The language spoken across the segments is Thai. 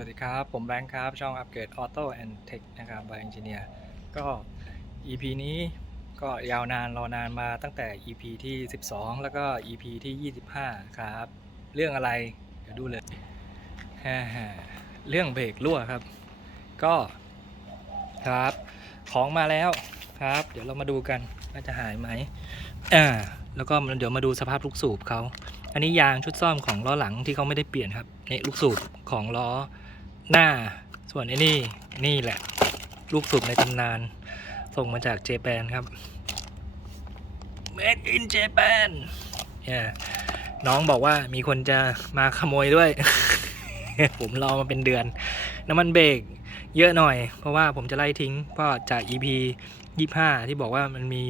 วัสดีครับ ผมแบงค์ครับ ช่องอัปเกรดออโต้แอนด์เทคนะครับบายเอนจิเนียร์ก็ EP นี้ก็ยาวนานรอนานมาตั้งแต่ EP ที่ 12 แล้วก็ EP ที่ 25 ครับ เรื่องอะไร เดี๋ยวดูเลย เรื่องเบรกรั่วครับ ก็ครับของมาแล้วครับ เดี๋ยวเรามาดูกันว่าจะหายไหมอ่าแล้วก็เดี๋ยวมาดูสภาพลูกสูบเขาอันนี้ยางชุดซ่อมของล้อหลังที่เขาไม่ได้เปลี่ยนครับนี่ลูกสูบของล้อ หน้า ส่วนไอ้นี่นี่แหละ ลูกสูบในตำนาน ส่งมาจากเจแปนครับ Made in Japan เนี่ยน้องบอกว่ามีคนจะมาขโมยด้วย ผมรอมาเป็นเดือน น้ำมันเบรกเยอะหน่อย เพราะว่าผมจะไล่ทิ้งเพราะจาก EP 25 ที่บอกว่ามันมี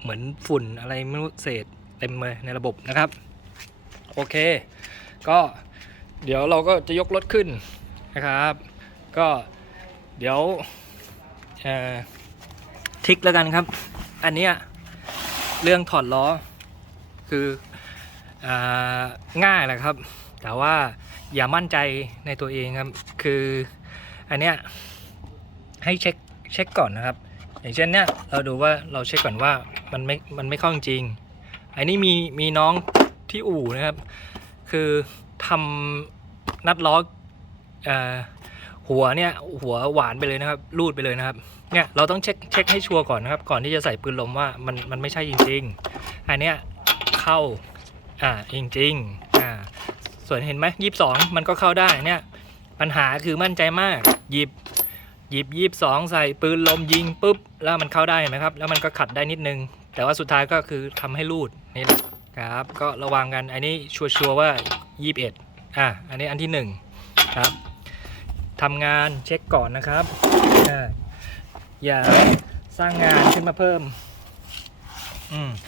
เหมือนฝุ่นอะไรไม่รู้เศษเต็มเลยในระบบนะครับ โอเค ก็เดี๋ยวเราก็จะยกรถขึ้น นะครับ ก็เดี๋ยวทิกแล้วกันครับ อันนี้เรื่องถอดล้อคืออง่ายแหละครับ แต่ว่าอย่ามั่นใจในตัวเองครับ คืออันเนี้ยให้เช็คเช็คก่อนนะครับ อย่างเช่นเนี้ยเราดูว่าเราเช็คก่อนว่ามันไม่มันไม่เข้าจริงอันนี้มีมีน้องที่อู่นะครับ คือทำนัดล้อเอ่อ หัวเนี่ยหัวหวานไปเลยนะครับ รูดไปเลยนะครับเนี่ยเราต้องเช็คเช็คให้ชัวร์ก่อนนะครับ ก่อนที่จะใส่ปืนลมว่ามันมันไม่ใช่จริงๆอันเนี้ยเข้าอ่าจริงๆอ่าส่วนเห็นไหมยี่สิบสองมันก็เข้าได้เนี่ยปัญหาคือมั่นใจมาก หยิบหยิบยี่สิบสองใส่ปืนลมยิงปุ๊บ แล้วมันเข้าได้เห็นไหมครับ แล้วมันก็ขัดได้นิดนึง แต่ว่าสุดท้ายก็คือทำให้รูดนี่แหละครับ ก็ระวังกันอันนี้ชัวร์ๆว่า 21อะอันนี้อันที่ 1 ครับทำงานเช็คก่อนนะครับอ่าอย่าสร้างงานขึ้นมาเพิ่มอืม